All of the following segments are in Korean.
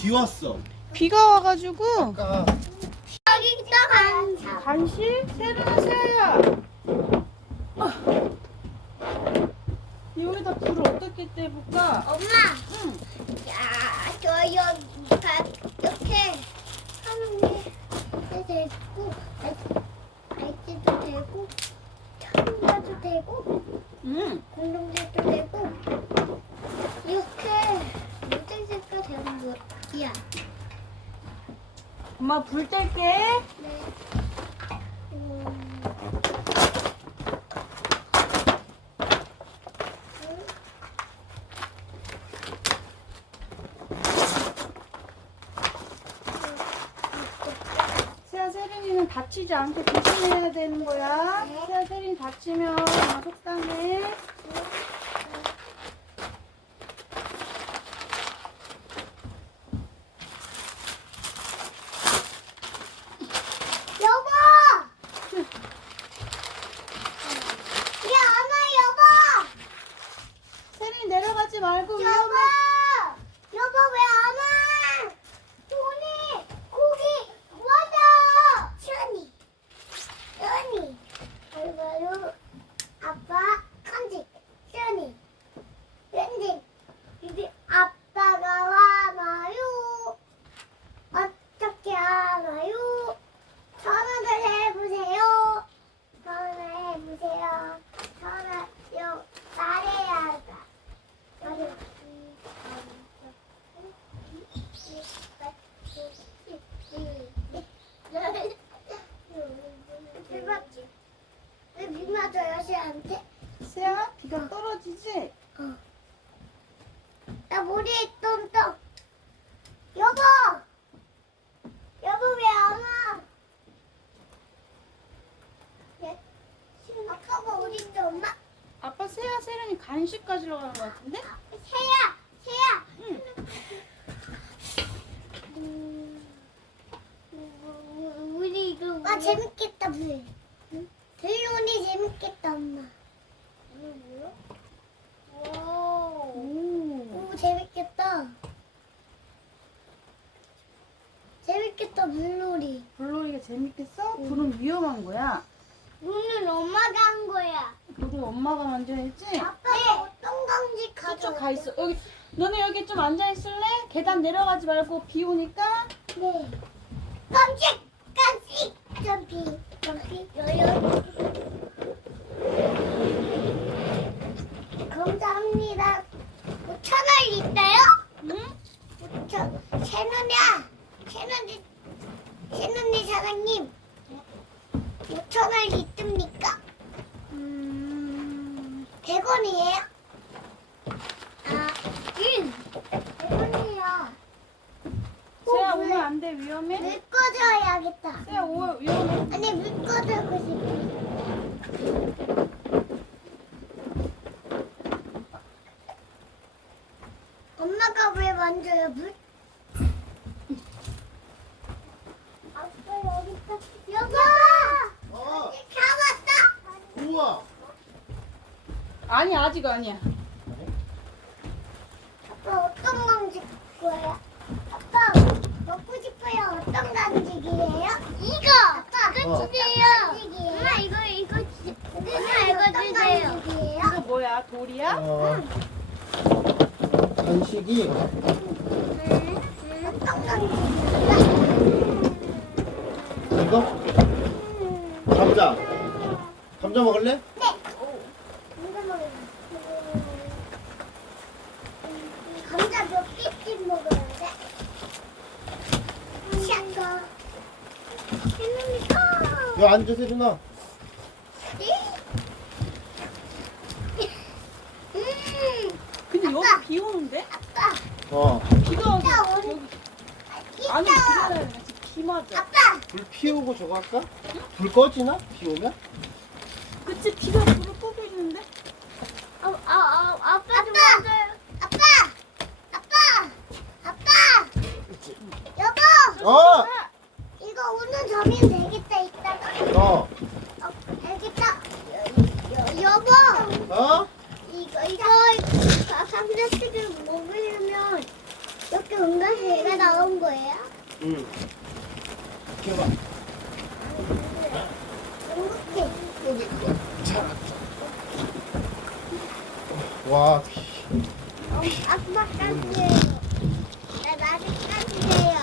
비 왔어. 비가 와가지고 아까 여기 또 간사. 간식? 세르나 세아야 아. 여기다 불을 어떻게 떼볼까? 엄마. 응. 야, 저 여기 가 이렇게 하는 게 되고, 알지도 되고, 천사도 되고, 응. 공동체도 되고, 이렇게 되는 거야. 엄마 불 뗄게 네. 음. 세아 세린이는 다치지 않게 조심해야 되는 거야 네. 세아 세린이 다치면 엄마 속상해 여보! 야, 엄마, 여보! 세린이 내려가지 말고 여보! 위험해 여보, 왜 안 와? 돈이, 고기, 맞아! 시원이, 시원이. 바로, 아빠, 간식, 시원이, 간식. 이제 아빠가 와봐요. 어떻게 알아요? 전화를 해보세요. 전화해보세요. 전화요. 말해야 한다. 여기. 비 맞지? 왜비 맞아요, 씨한테? 비가 떨어지지? 나 머리에 똥똥. 여보! 여보 왜 안 와? 얘, 아빠가 어딘데 엄마? 아빠 세아 세린이 간식 가지러 가는 거 같은데? 새야! 새야! 응 음, 우리 이거 아 재밌겠다 불. 불놀이 재밌겠다 엄마. 이거 뭐야? 오. 오. 오 재밌겠다. 재밌겠다 물놀이. 불놀이가 재밌겠어? 불은 위험 한 거야 물은 엄마가 한 거야. 불은 엄마가 먼저 했지? 아빠가 어떤 강지 저쪽 가 있어. 여기 너네 여기 좀 앉아 있을래? 계단 내려가지 말고 비 오니까. 네. 깜찍 깜찍 점핑 점핑 여여. 감사합니다. 5천 원 있어요? 응? 5천. 채널이야. 채널이 채널이 사장님. 5천 원 있습니까? 음. 100원이에요? 아, 1. 100원이에요. 세야 오면 안 돼. 위험해. 물 꺼줘야겠다. 세야 오 위험해. 아니, 물 꺼주고 싶어. 엄마가 왜 만져요, 물? 아빠 여기 있다. 여보! 어, 잡았다? 우와. 아직 아니야. 아빠 어떤 간식 거예요? 아빠 먹고 싶어요. 어떤 간식이에요? 이거. 아빠 간식이에요. 간식이에요. 엄마 이거 이거 엄마 이거 주세요. 이거 뭐야? 돌이야? 어, 간식이 어떤 간식이에요? 이거? 감자. 감자 먹을래? 네. 이거 먹어요. 음, 감자 몇 개씩 먹어야 돼? 샤거. 여기 앉아 세준아. 음, 근데 아빠. 여기 비 오는데? 아빠. 어. 비가 와서 진짜 오늘- 여기 안에. 들어가야 돼. 지금 비 맞아. 아빠. 불 피우고 저거 할까? 불 꺼지나? 비 오면? 그치 비가 불을 끄고 있는데? 아, 아, 아, 아빠 좀 맞아요. 아빠. 아빠. 아빠. 여보. 어. 이거 오늘 점이면 되겠다 이따가. 어. 어, 알겠다. 여, 여, 여보. 어? 이거 이거 감자튀김 먹으려면 몇 이렇게 응가시가 나온 거예요? 응. 키워봐. 이렇게. 여기 자. 와, 어, 아빠 깐지예요. 나 나도 깐지예요.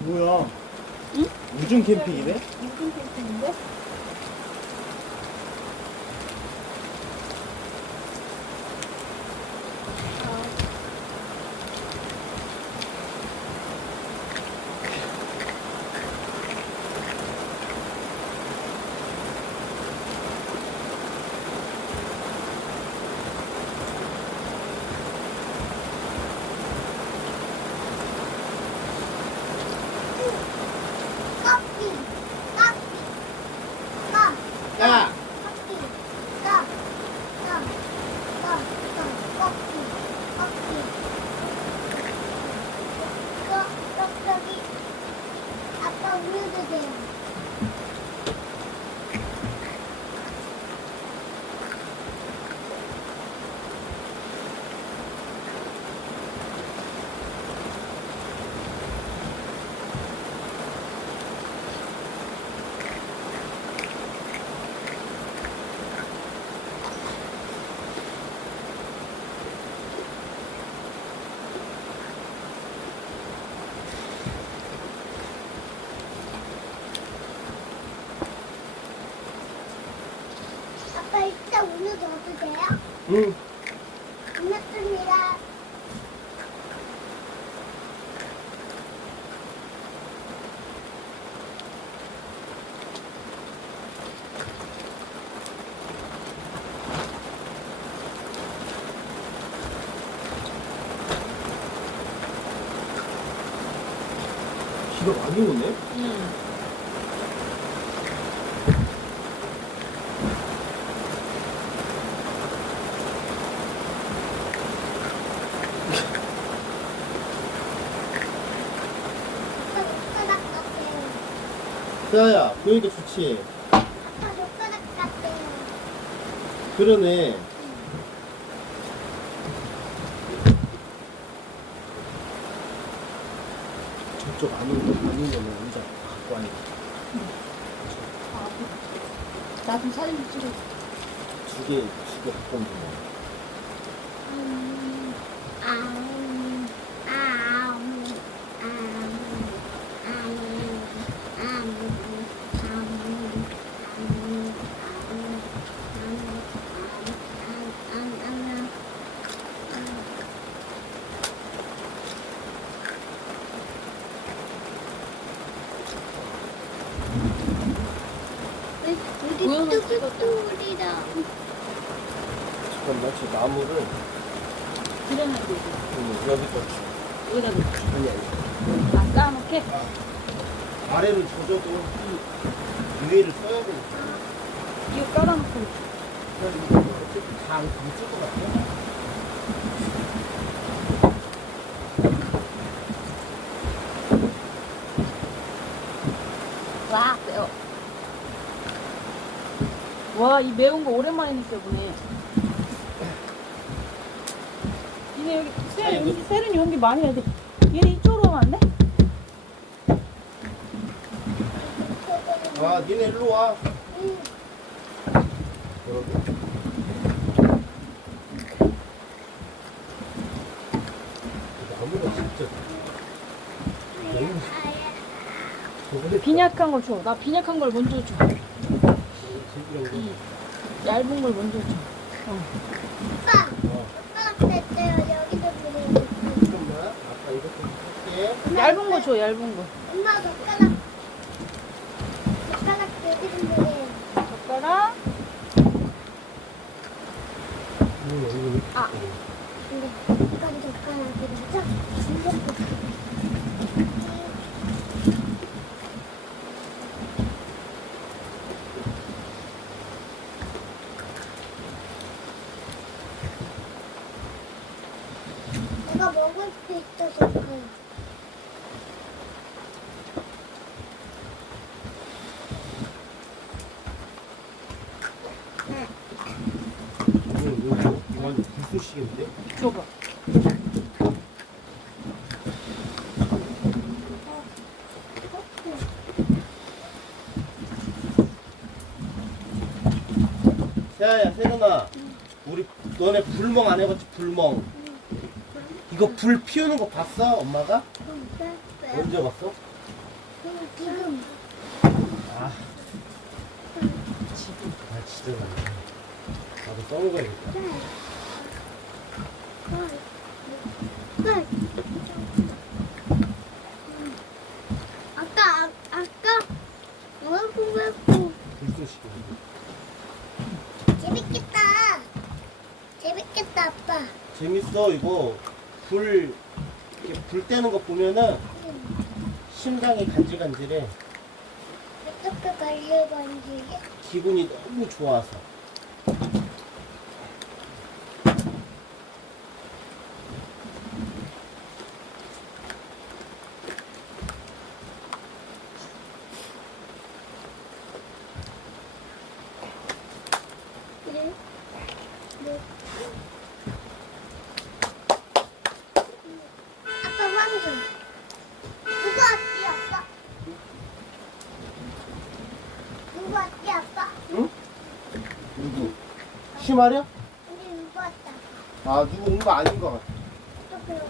뭐야? 응? 우중 캠핑이네? 무슨 캠핑인데? 커피, 커피, 컵, 야! 커피, 컵, 컵, 컵, 컵, 커피, 커피. 이거, 저, 저기, 아빠 우유 주세요. 아빠 이따 우유 넣어도 돼요? 응. 고맙습니다. 비가 많이 오네? 응. 아빠 젓가락 같아요. 세아야, 그러니까 좋지. 아빠 젓가락 같아요. 그러네. 저쪽 안 오는 거, 안 오는 거는 혼자 갖고 와야 돼. 나좀 사진 좀 찍어. 두 개, 두 개 갖고 오면 돼. 음, 우연히 뚜뚜뚜리다. 잠깐만, 저 나무를 그러면 되지. 음, 여기다 줘. 여기다. 아니, 아니. 아, 쌓아놓게? 아래를 조져도 이 위에를 써야 되니까. 이거 깔아놓고. 그래서 이거 어차피 다 같아. 와, 와, 이 매운 거 오랜만에 먹어 보네. 니네 여기, 세련이, 아이고. 세련이 연기 많이 해야 돼. 얘네 이쪽으로 오면 안 돼? 아, 니네 일로 와. 응. 여러분. 나무가 진짜 너무 저번에 빈약한 걸 줘. 나 빈약한 걸 먼저 줘. 이 얇은 걸 먼저 줘. 어, 젓가락 됐대요. 여기도 그래요. 잠깐만. 아빠 이것 좀 할게. 얇은 거 줘, 얇은 거. 엄마 젓가락. 젓가락 여기도 그래요. 젓가락. 아. 근데 이건 젓가락이라서 진짜 햇빛도 좋고요. 야야 세근아 우리 너네 불멍 안 해봤지 불멍 이거 불 피우는 거 봤어 엄마가? 언제 봤어? 지금 아. 아 진짜 나도 써먹어야겠다 끝. 아까 아, 아까 어이구 왜구 불쏘시고 재밌겠다. 재밌겠다 아빠. 재밌어 이거 불 이렇게 불 떼는 거 보면은 심장이 간질간질해 어떻게 걸려간지. 기분이 너무 좋아서 네. 네. 아빠 왕좀 누구 왔지 아빠? 누구 왔지 아빠? 응? 누구? 심하려? 우리 누구 왔다. 아 누구 온 거 아닌 거 같아 어떻게 온 거가?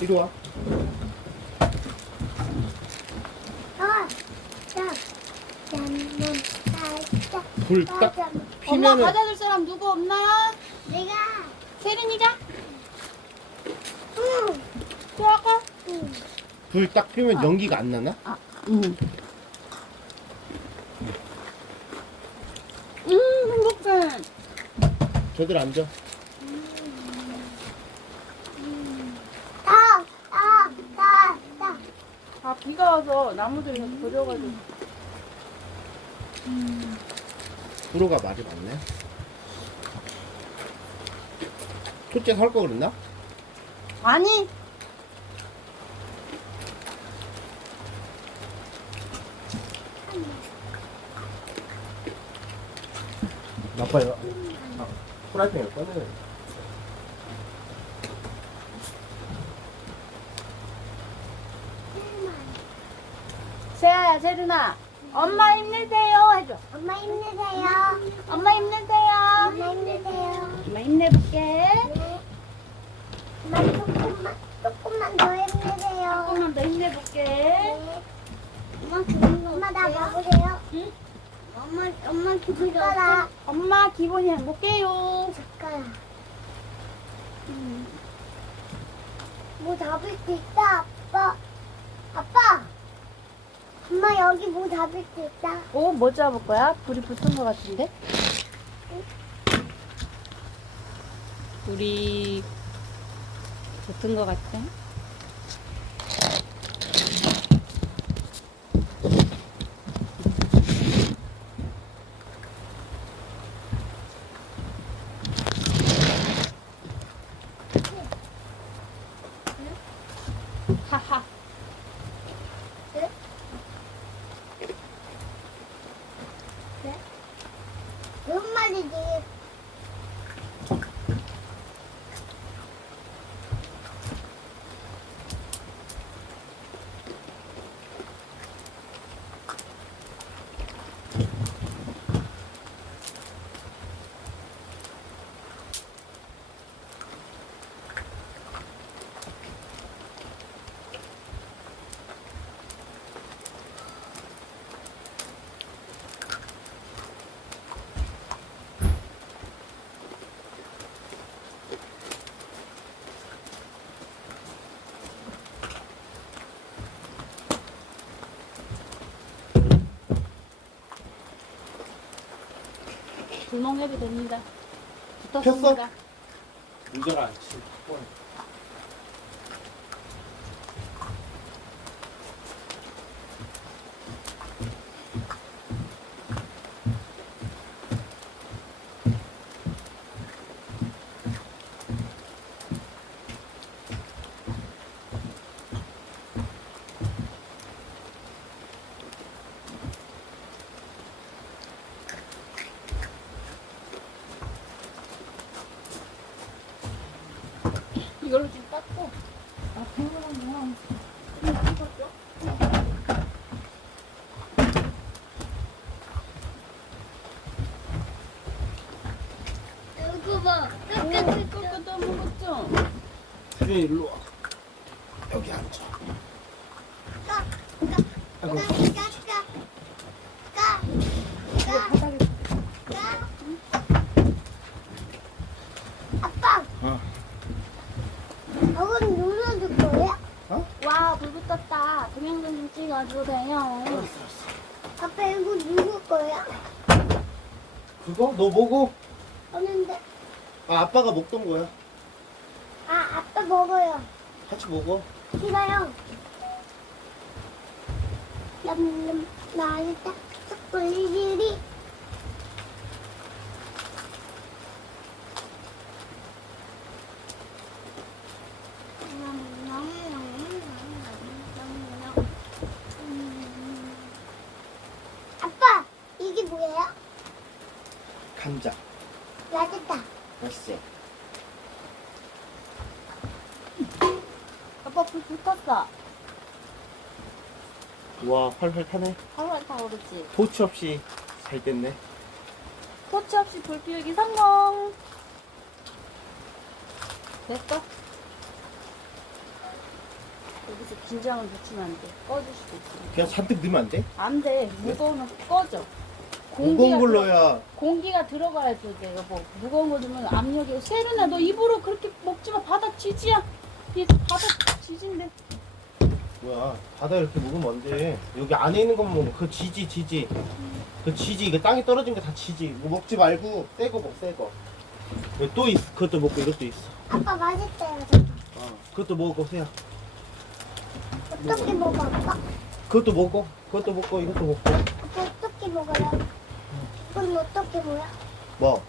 이리 와 아, 자, 짠만 살짝. 불딱 짜잔. 엄마 피면은 과자 줄 사람 누구 없나요? 내가 세린이가? 응, 또 아까? 응. 불딱 피면 연기가 안 나나? 아, 응. 음, 행복해. 저들 앉아 다, 다, 다, 다. 아, 비가 와서 나무들이 버려가지고. 불호가 말이 많네 첫째 살 거 그랬나? 아니, 나빠요 아, 프라이팬을 꺼내 세아야, 세린아. 엄마 힘내세요. 해줘. 엄마 힘내세요. 엄마 힘내세요. 엄마 힘내세요. 엄마 힘내볼게. 네. 엄마 조금만, 조금만 더 힘내세요. 조금만 더 힘내볼게. 네. 엄마 기분 엄마 나 봐보세요. 응? 엄마, 엄마 기분 젓가락. 엄마 기분이 행복해요. 젓가락. 음. 뭐 잡을 수 있다, 아빠. 아빠. 엄마 여기 뭐 잡을 수 있다. 오, 뭐 잡을 거야? 불이 붙은 것 같은데? 불이 붙은 것 같아. 하하. 무슨 말이지? 불멍해도 됩니다. 붙었습니다. 문제가 않지 이걸로 지금 닦고. 아, 그러면 이거 봐. 닦아, 닦아. 깨끗한 거 같죠? 수진이 일로 와. 저건 눌러줄 거야? 와, 불 붙었다. 동영상 좀 찍어줘도 돼요. 아빠 이거 누구 거야? 그거 너 먹어. 없는데. 아 아빠가 먹던 거야. 아, 아빠 먹어요. 같이 먹어. 싫어요. 냠냠 맛있다. 초콜릿이 아빠 이게 뭐예요? 감자. 맛있다. 맛있어. 아빠 불 붙었어. 와 활활 타네. 활활 타오르지. 토치 없이 잘 됐네. 터치 없이 불 피우기 성공. 됐어? 여기서 긴장을 붙이면 안 돼. 꺼질 수도 있어. 그냥 잔뜩 넣으면 안 돼? 안 돼. 무거우면 꺼져. 무거운 걸로 들어- 해야. 공기가 들어가야 돼, 여보. 무거운 거 주면 압력이. 세륜아, 너 입으로 그렇게 먹지 마. 바닥 지지야. 이 바닥 지진데. 뭐야 바다 이렇게 먹으면 안 돼. 여기 안에 있는 것만 먹어. 그 지지 지지. 그 지지 이거 땅에 떨어진 거다 지지. 이거 먹지 말고 새거 먹, 새 거. 여기 또 있어. 그것도 먹고 이것도 있어. 아빠 맛있대요. 저거. 어, 그것도 먹어, 새야. 어떻게 먹어 아빠? 그것도 먹어. 그것도 먹고 이것도 먹고. 아빠 어떻게 먹어요? 그건 어떻게 먹어요? 뭐?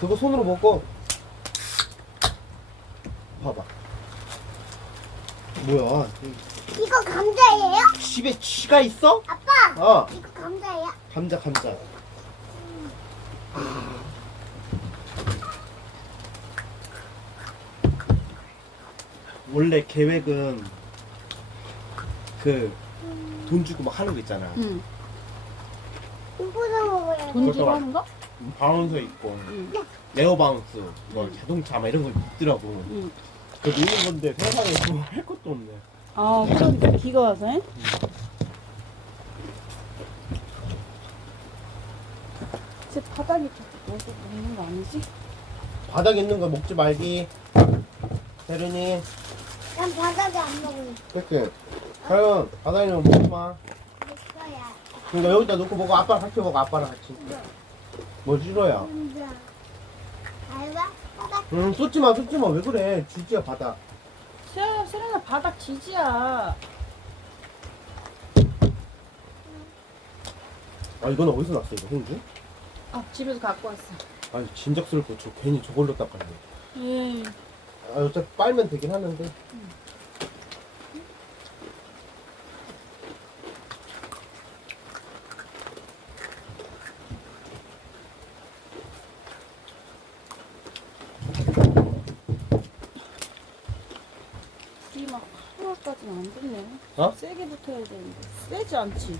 그거 손으로 먹고. 봐봐. 뭐야? 이거 감자예요? 집에 쥐가 있어? 아빠 어. 이거 감자예요? 감자 감자. 원래 계획은 그 돈 주고 막 하는 거 있잖아. 응. 이거도 먹어요. 돈 주고 그것도 하는 거? 바운서 있고 응. 에어 바운스, 뭐 자동차 막 이런 거 있더라고. 응. 그 있는 건데 세상에 뭐 할 것도 없네. 아, 그러니까 비가 와서, 해? 제 바닥에 넣어서 먹는 거 아니지? 바닥에 있는 거 먹지 말기. 세련이, 난 바닥에 안 먹어요. 그치? 세련, 바닥에 있는 거 먹지 마. 그러니까 여기다 놓고 먹어. 아빠랑 같이 먹어. 아빠랑 같이. 뭐 싫어야? 알바? 바닥. 응, 쏟지 마, 쏟지 마. 왜 그래? 지지야, 바닥. 세련아, 세련아, 바닥 지지야. 아, 이건 어디서 났어, 이거, 홍주? 아, 집에서 갖고 왔어. 아니, 진작스럽고 저 괜히 저걸로 닦았네. 예. 아, 어차피 빨면 되긴 하는데. 불이 막 하루까지는 안 됐네. 어? 세게 붙어야 되는데. 세지 않지?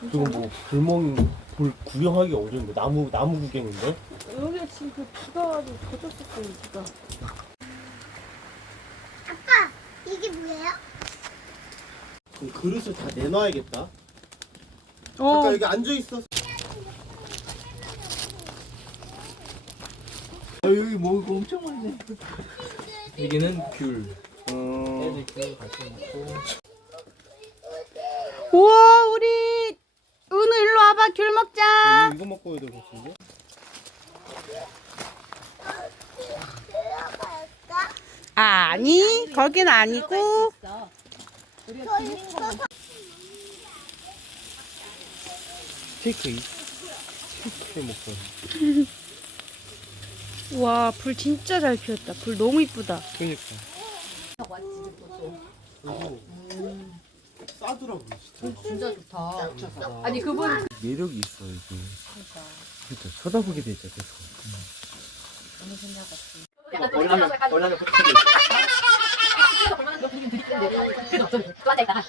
그리고 뭐, 불멍, 불 구경하기 어려운데. 나무, 나무 구경인데? 여기가 지금 그 비가 와도 젖었었어요, 비가. 아빠 이게 뭐예요? 그럼 그릇을 다 내놔야겠다. 어, 아까 여기 앉아 있어. 아, 여기 먹을 거 엄청 많네. 여기는 귤. 음, 애들. 우와, 우리 은우 일로 와봐, 귤 먹자. 이거 먹고 것 같은데? 들어갈까? 아니, 거긴 아니고. 저 이- 케이크 먹고. 와, 불 진짜 잘 피웠다. 불 너무 이쁘다. 그니까. 싸더라고, 진짜. 진짜 좋다. 아니 그분 매력이 있어, 이게. 그니까, 쳐다보게 되죠, 계속. 원래는 원래는 그래도 좀 좋아져 있다가